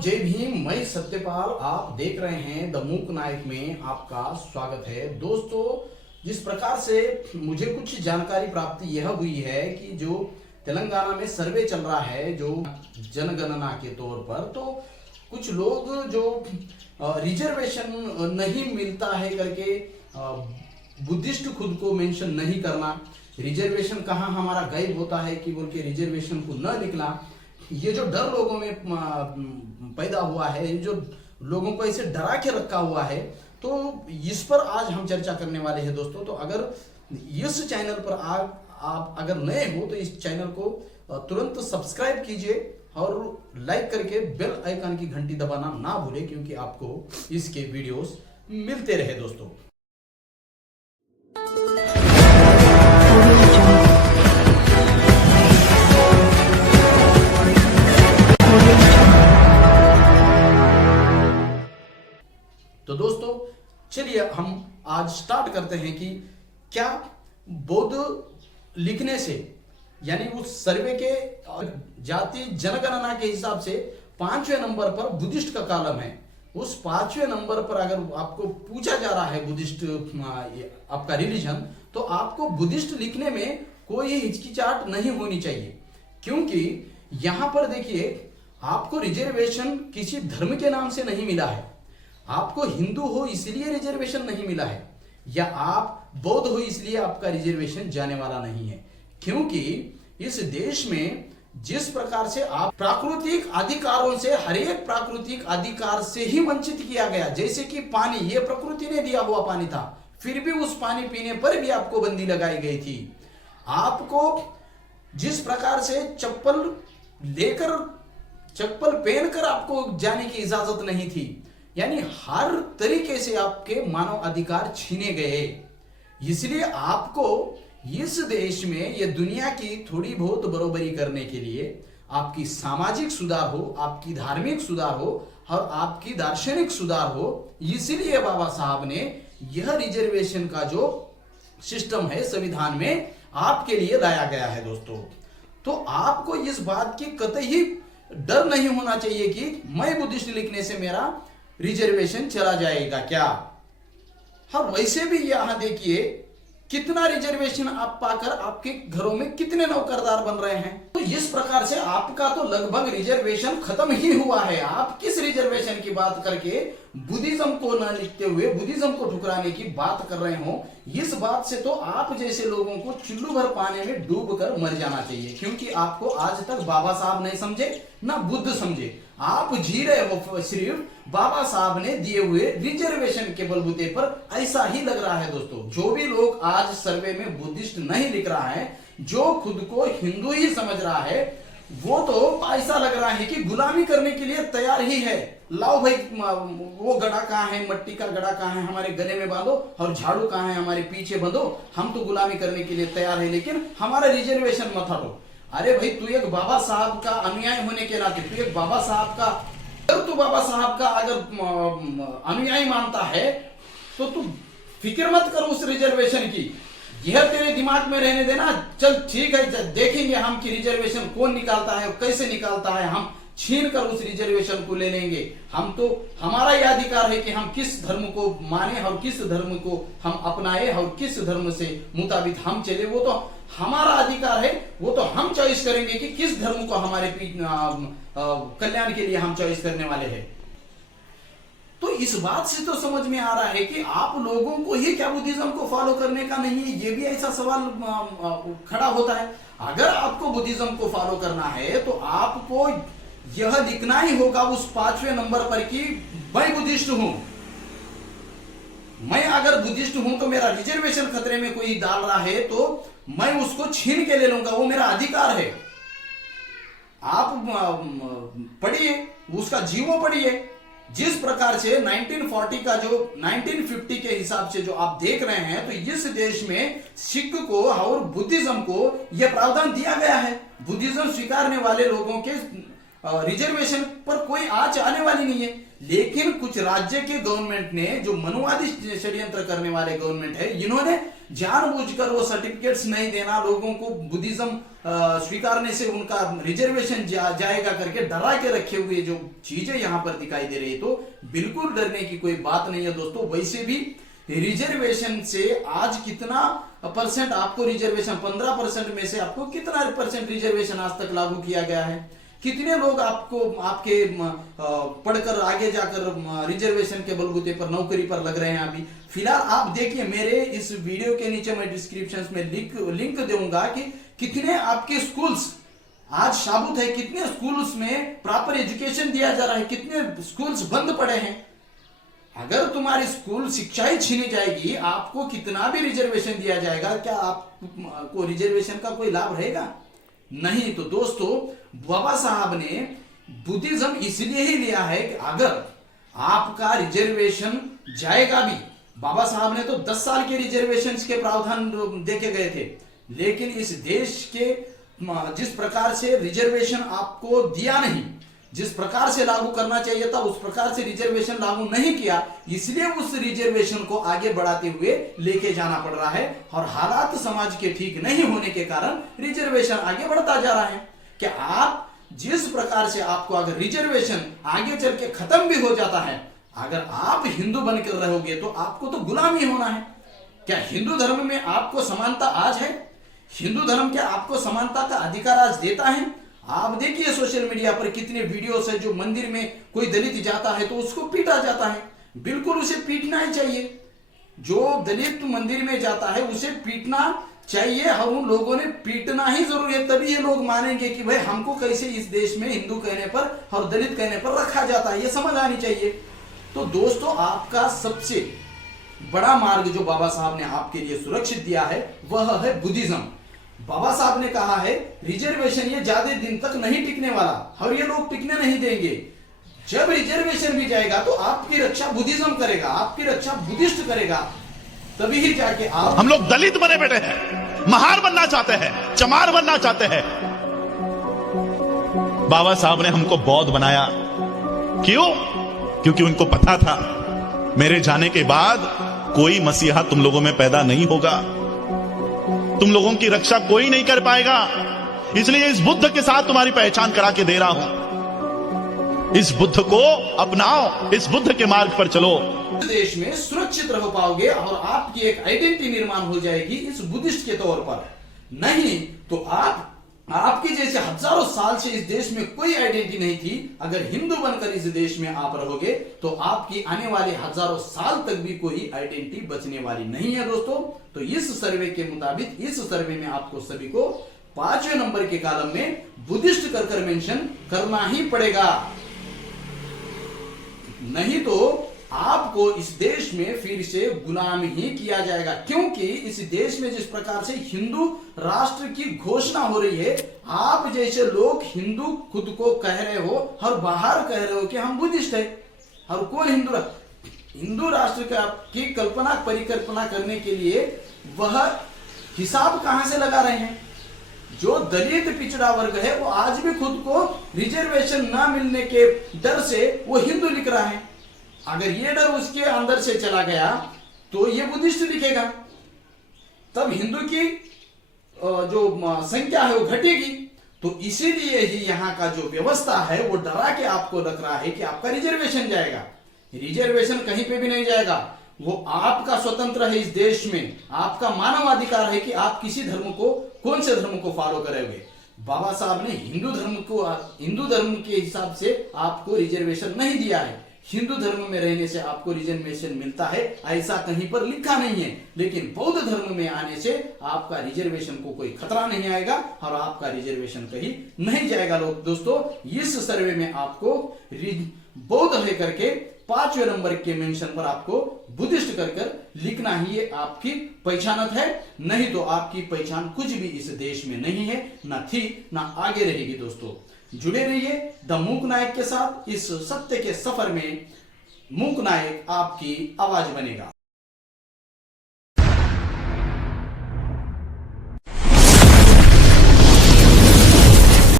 जय भीम। मैं सत्यपाल, आप देख रहे हैं द मूक नायक में आपका स्वागत है। दोस्तों, जिस प्रकार से मुझे कुछ जानकारी प्राप्त यह हुई है कि जो तेलंगाना में सर्वे चल रहा है जो जनगणना के तौर पर, तो कुछ लोग जो रिजर्वेशन नहीं मिलता है करके बुद्धिस्ट खुद को मेंशन नहीं करना, रिजर्वेशन कहाँ हमारा गायब होता है कि बोल के रिजर्वेशन को न निकला, ये जो डर लोगों में पैदा हुआ है, जो लोगों को ऐसे डरा के रखा हुआ है, तो इस पर आज हम चर्चा करने वाले हैं दोस्तों। तो अगर इस चैनल पर आप अगर नए हो तो इस चैनल को तुरंत सब्सक्राइब कीजिए और लाइक करके बेल आइकन की घंटी दबाना ना भूलें, क्योंकि आपको इसके वीडियोस मिलते रहे दोस्तों। तो दोस्तों, चलिए हम आज स्टार्ट करते हैं कि क्या बौद्ध लिखने से, यानी उस सर्वे के जाति जनगणना के हिसाब से 5वें नंबर पर बुद्धिस्ट का कॉलम है, उस 5वें नंबर पर अगर आपको पूछा जा रहा है बुद्धिस्ट आपका रिलीजन, तो आपको बुद्धिस्ट लिखने में कोई हिचकिचाहट नहीं होनी चाहिए। क्योंकि यहां पर देखिए, आपको रिजर्वेशन किसी धर्म के नाम से नहीं मिला है, आपको हिंदू हो इसलिए रिजर्वेशन नहीं मिला है, या आप बौद्ध हो इसलिए आपका रिजर्वेशन जाने वाला नहीं है। क्योंकि इस देश में जिस प्रकार से आप प्राकृतिक अधिकारों से, हर एक प्राकृतिक अधिकार से ही वंचित किया गया, जैसे कि पानी, ये प्रकृति ने दिया हुआ पानी था, फिर भी उस पानी पीने पर भी आपको बंदी लगाई गई थी। आपको जिस प्रकार से चप्पल पहनकर आपको जाने की इजाजत नहीं थी, यानी हर तरीके से आपके मानव अधिकार छीने गए। इसलिए आपको इस देश में, ये दुनिया की थोड़ी बहुत बरोबरी करने के लिए, आपकी सामाजिक सुधार हो, आपकी धार्मिक सुधार हो और आपकी दार्शनिक सुधार हो, इसलिए बाबा साहब ने यह रिजर्वेशन का जो सिस्टम है संविधान में आपके लिए लाया गया है दोस्तों। तो आपको इस बात की कतई डर नहीं होना चाहिए कि मैं बुद्धिस्ट लिखने से मेरा रिजर्वेशन चला जाएगा क्या। हाँ, वैसे भी यहां देखिए कितना रिजर्वेशन आप पाकर आपके घरों में कितने नौकरदार बन रहे हैं। तो इस प्रकार से आपका तो लगभग रिजर्वेशन खत्म ही हुआ है। आप किस रिजर्वेशन की बात करके बुद्धिज्म को न लिखते हुए बुद्धिज्म को ठुकराने की बात कर रहे हो, इस बात से तो आप जैसे लोगों को चुल्लू भर पानी में डूब कर मर जाना चाहिए। क्योंकि आपको आज तक बाबा साहब नहीं समझे, ना बुद्ध समझे, आप जी रहे हो सिर्फ बाबा साहब ने दिए हुए रिजर्वेशन के बलबूते पर। ऐसा ही लग रहा है दोस्तों। जो भी लोग आज सर्वे में बुद्धिस्ट नहीं लिख रहा है, जो खुद को हिंदू ही समझ रहा है, वो तो ऐसा लग रहा है कि गुलामी करने के लिए तैयार ही है। लाओ भाई, वो गड़ा कहाँ है, मट्टी का गड़ा कहाँ है, हमारे गले में बांधो, और झाड़ू कहाँ है, हमारे पीछे बांधो। हम तो गुलामी करने के लिए तैयार है, लेकिन हमारा रिजर्वेशन मत हटो। अरे भाई, तू एक बाबा साहब का अनुयायी होने के नाते, तू एक बाबा साहब का, अगर तू बाबा साहब का अगर अनुयायी मानता है, तो तू फिक्र मत कर उस रिजर्वेशन की। यह तेरे दिमाग में रहने देना। चल ठीक है, देखेंगे हम कि रिजर्वेशन कौन निकालता है, कैसे निकालता है, हम छीन कर उस रिजर्वेशन को ले लेंगे। हम तो, हमारा यह अधिकार है कि हम किस धर्म को माने और किस धर्म को हम अपनाए और किस धर्म से मुताबिक हम चले, वो तो हमारा अधिकार है। वो तो हम चॉइस करेंगे कि किस धर्म को हमारे कल्याण के लिए हम चॉइस करने वाले हैं। तो इस बात से तो समझ में आ रहा है कि आप लोगों को ही क्या बुद्धिज्म को फॉलो करने का नहीं है, ये भी ऐसा सवाल खड़ा होता है। अगर आपको बुद्धिज्म को फॉलो करना है तो आपको यह लिखना ही होगा उस 5वें नंबर पर कि मैं बुद्धिस्ट हूं। मैं अगर बुद्धिस्ट हूं तो मेरा रिजर्वेशन खतरे में कोई डाल रहा है तो मैं उसको छीन के ले लूंगा, वो मेरा अधिकार है। आप पढ़िए, उसका जीवो पढ़िए। जिस प्रकार से 1940 का जो 1950 के हिसाब से जो आप देख रहे हैं, तो इस देश में सिख को और बुद्धिज्म को यह प्रावधान दिया गया है। बुद्धिज्म स्वीकारने वाले लोगों के रिजर्वेशन पर कोई आंच आने वाली नहीं है। लेकिन कुछ राज्य के गवर्नमेंट ने, जो मनुवादी षड्यंत्र करने वाले गवर्नमेंट है, इन्होंने जानबूझकर वो सर्टिफिकेट्स नहीं देना, लोगों को बुद्धिज्म स्वीकारने से उनका रिजर्वेशन जाएगा करके डरा के रखे हुए जो चीजें यहां पर दिखाई दे रही है, तो बिल्कुल डरने की कोई बात नहीं है दोस्तों। वैसे भी रिजर्वेशन से आज कितना परसेंट आपको रिजर्वेशन, 15% में से आपको कितना परसेंट रिजर्वेशन आज तक लागू किया गया है? कितने लोग आपको आपके पढ़कर आगे जाकर रिजर्वेशन के बलबूते पर नौकरी पर लग रहे हैं अभी? फिलहाल आप देखिए, मेरे इस वीडियो के नीचे मैं डिस्क्रिप्शन में लिंक दूंगा कि कितने आपके स्कूल्स आज साबुत है, कितने स्कूल्स में प्रॉपर एजुकेशन दिया जा रहा है, कितने स्कूल्स बंद पड़े हैं। अगर तुम्हारी स्कूल शिक्षा ही छीनी जाएगी, आपको कितना भी रिजर्वेशन दिया जाएगा, क्या आपको रिजर्वेशन का कोई लाभ रहेगा? नहीं। तो दोस्तों, बाबा साहब ने बुद्धिज्म इसलिए ही लिया है कि अगर आपका रिजर्वेशन जाएगा भी, बाबा साहब ने तो 10 साल के रिजर्वेशन के प्रावधान देखे गए थे, लेकिन इस देश के जिस प्रकार से रिजर्वेशन आपको दिया नहीं, जिस प्रकार से लागू करना चाहिए था उस प्रकार से रिजर्वेशन लागू नहीं किया, इसलिए उस रिजर्वेशन को आगे बढ़ाते हुए लेके जाना पड़ रहा है। और हालात समाज के ठीक नहीं होने के कारण रिजर्वेशन आगे बढ़ता जा रहा है। कि आप जिस प्रकार से आपको अगर रिजर्वेशन आगे चल के खत्म भी हो जाता है, अगर आप हिंदू बनकर रहोगे तो आपको तो गुलामी होना है। क्या हिंदू धर्म में आपको समानता आज है? हिंदू धर्म क्या आपको समानता का अधिकार आज देता है? आप देखिए सोशल मीडिया पर कितने वीडियोस है, जो मंदिर में कोई दलित जाता है तो उसको पीटा जाता है। बिल्कुल उसे पीटना ही चाहिए। जो दलित मंदिर में जाता है उसे पीटना चाहिए, और उन लोगों ने पीटना ही जरूरी है, तभी ये लोग मानेंगे कि भाई हमको कैसे इस देश में हिंदू कहने पर और दलित कहने पर रखा जाता है, ये समझ आनी चाहिए। तो दोस्तों, आपका सबसे बड़ा मार्ग जो बाबा साहब ने आपके लिए सुरक्षित दिया है वह है बुद्धिज्म। बाबा साहब ने कहा है रिजर्वेशन ये ज्यादा दिन तक नहीं टिकने वाला, और ये लोग टिकने नहीं देंगे। जब रिजर्वेशन भी जाएगा तो आपकी रक्षा बुद्धिज्म करेगा, आपकी रक्षा बुद्धिस्ट करेगा, तभी ही जाके आप। हम लोग दलित बने बैठे हैं, महार बनना चाहते हैं, चमार बनना चाहते हैं। बाबा साहब ने हमको बौद्ध बनाया। क्यों? क्योंकि उनको पता था मेरे जाने के बाद कोई मसीहा तुम लोगों में पैदा नहीं होगा, तुम लोगों की रक्षा कोई नहीं कर पाएगा। इसलिए इस बुद्ध के साथ तुम्हारी पहचान करा के दे रहा हूं। इस बुद्ध को अपनाओ, इस बुद्ध के मार्ग पर चलो। देश में सुरक्षित रह पाओगे और आपकी एक आइडेंटिटी निर्माण हो जाएगी इस बुद्धिस्ट के तौर पर। नहीं तो आपके जैसे हजारों साल से इस देश में कोई आइडेंटिटी नहीं थी, अगर हिंदू बनकर इस देश में आप रहोगे तो आपकी आने वाले हजारों साल तक भी कोई आइडेंटिटी बचने वाली नहीं है दोस्तों। तो इस सर्वे के मुताबिक, इस सर्वे में आपको सभी को 5वें नंबर के कॉलम में बुद्धिस्ट कर मेंशन करना ही पड़ेगा, नहीं तो आपको इस देश में फिर से गुलाम ही किया जाएगा। क्योंकि इस देश में जिस प्रकार से हिंदू राष्ट्र की घोषणा हो रही है, आप जैसे लोग हिंदू खुद को कह रहे हो और बाहर कह रहे हो कि हम बुद्धिस्ट है, और कौन हिंदू राष्ट्र की कल्पना परिकल्पना करने के लिए वह हिसाब कहां से लगा रहे हैं? जो दलित पिछड़ा वर्ग है वो आज भी खुद को रिजर्वेशन ना मिलने के डर से वो हिंदू लिख रहा है। अगर ये डर उसके अंदर से चला गया तो ये बुद्धिस्ट लिखेगा, तब हिंदू की जो संख्या है वो घटेगी। तो इसीलिए ही यहाँ का जो व्यवस्था है वो डरा के आपको रख रहा है कि आपका रिजर्वेशन जाएगा। रिजर्वेशन कहीं पे भी नहीं जाएगा, वो आपका स्वतंत्र है। इस देश में आपका मानवाधिकार है कि आप किसी धर्म को, कौन से धर्म को फॉलो करोगे। बाबा साहब ने हिंदू धर्म के हिसाब से आपको रिजर्वेशन नहीं दिया है। हिंदू धर्म में रहने से आपको रिजर्वेशन मिलता है, ऐसा कहीं पर लिखा नहीं है। लेकिन बौद्ध धर्म में आने से आपका रिजर्वेशन को कोई खतरा नहीं आएगा और आपका रिजर्वेशन कहीं नहीं जाएगा। लोग दोस्तों, इस सर्वे में आपको बौद्ध है करके 5वें नंबर के मेंशन पर आपको बुद्धिस्ट कर लिखना ही ये आपकी पहचानत है, नहीं तो आपकी पहचान कुछ भी इस देश में नहीं है, ना थी ना आगे रहेगी। दोस्तों, जुड़े रहिए द मूक नायक के साथ। इस सत्य के सफर में मूक नायक आपकी आवाज बनेगा।